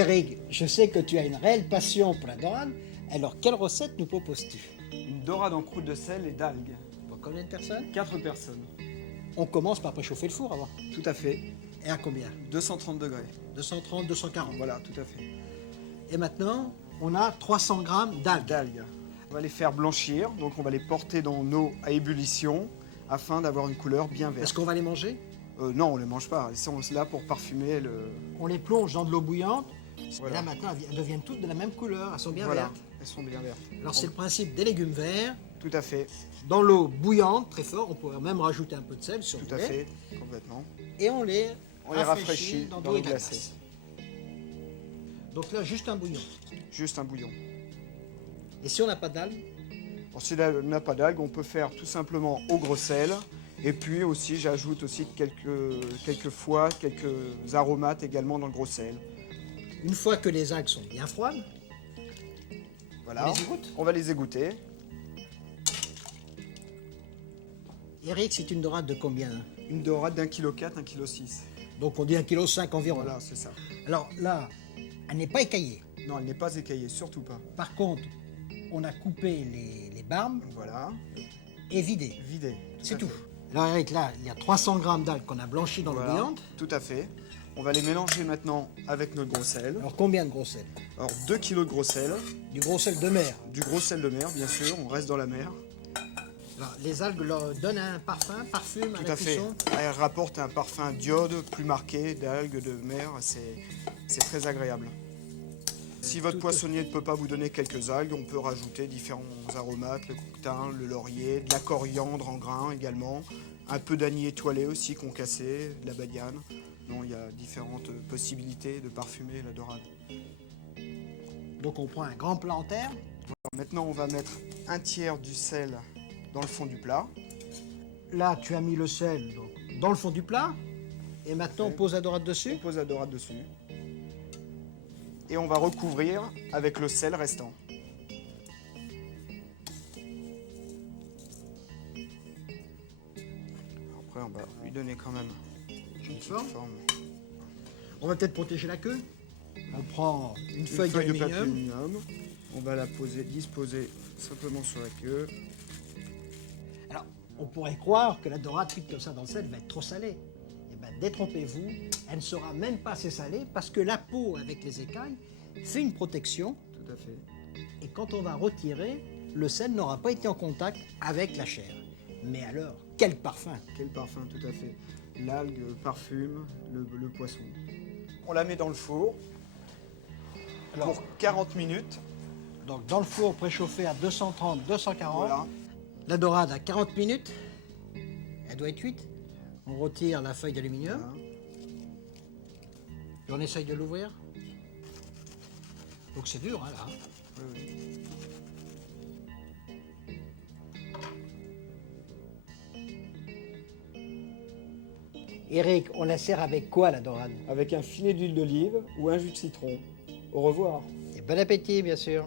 Eric, je sais que tu as une réelle passion pour la dorade. Alors, quelle recette nous proposes-tu? Une dorade en croûte de sel et d'algues. Pour combien de personnes? 4 personnes. On commence par préchauffer le four avant. Tout à fait. Et à combien? 230 degrés. 230, 240. Voilà, tout à fait. Et maintenant, on a 300 grammes d'algues. D'algues. On va les faire blanchir, donc on va les porter dans l'eau à ébullition afin d'avoir une couleur bien Est-ce verte. qu'on va les manger? Non, on ne les mange pas. Ils sont là pour parfumer le... On les plonge dans de l'eau bouillante. Voilà. Et là, maintenant, elles deviennent toutes de la même couleur. Elles sont bien Voilà, vertes. elles sont bien vertes. Alors, c'est le principe des légumes verts. Tout à fait, Dans l'eau bouillante, très fort. On pourrait même rajouter un peu de sel sur tout le à lait. fait, complètement. Et on les rafraîchit dans de l'eau et de la glacée. glace. Donc là, juste un bouillon. Juste un bouillon. Et si on n'a pas d'algues? Alors, si on n'a pas d'algues, on peut faire tout simplement au gros sel. Et puis aussi, j'ajoute aussi quelques fois, quelques aromates également dans le gros sel. Une fois que les algues sont bien froides, Voilà. On les égoutte? On va les égoutter. Eric, c'est une dorade de combien? Une dorade d'1,4 kg, 1,6 kg. Donc on dit 1,5 kg environ. Voilà, c'est ça. Alors là, elle n'est pas écaillée. Non, elle n'est pas écaillée, surtout pas. Par contre, on a coupé les barbes Voilà, et vidé. vidé. C'est tout. Alors Eric, là, il y a 300 grammes d'algues qu'on a blanchies dans l'eau Voilà, bouillante. tout à fait. On va les mélanger maintenant avec notre gros sel. Alors combien de gros sel? Alors 2 kg de gros sel, Du gros sel de mer. du gros sel de mer bien sûr, on reste dans la mer. Alors, les algues leur donnent un parfum à Tout la à fait. cuisson. Elles rapportent un parfum d'iode plus marqué, d'algues de mer, c'est très agréable. Si votre poissonnier ne peut pas vous donner quelques algues, on peut rajouter différents aromates, le couquetin, le laurier, de la coriandre en grains également, un peu d'anis étoilé aussi concassé, de la badiane. Non, il y a différentes possibilités de parfumer la dorade. Donc on prend un grand plat en terre. Maintenant, on va mettre un tiers du sel dans le fond du plat. Là, tu as mis le sel donc, dans le fond du plat. Et maintenant, on pose la dorade On dessus. pose la dorade dessus. Et on va recouvrir avec le sel restant. Après, on va lui donner quand même une petite forme. forme. On va peut-être protéger la queue. On prend une Une feuille de papier d'aluminium. aluminium. On va la disposer simplement sur la queue. Alors, on pourrait croire que la dorade cuite comme ça dans le sel va être trop salée. Eh bien, détrompez-vous, elle ne sera même pas assez salée parce que la peau avec les écailles fait une protection Tout à fait. et quand on va retirer, le sel n'aura pas été en contact avec la chair. Mais alors, quel parfum! Quel parfum, tout à fait. L'algue parfume le poisson. On la met dans le four Alors, pour 40 minutes. donc dans le four préchauffé à 230, 240, Voilà. la dorade à 40 minutes, elle doit être cuite. On retire la feuille d'aluminium Voilà. et on essaye de l'ouvrir. Donc c'est dur, hein, là. Oui, oui. Eric, on la sert avec quoi la dorade? Avec un filet d'huile d'olive ou un jus de citron. Au revoir. Et bon appétit, bien sûr.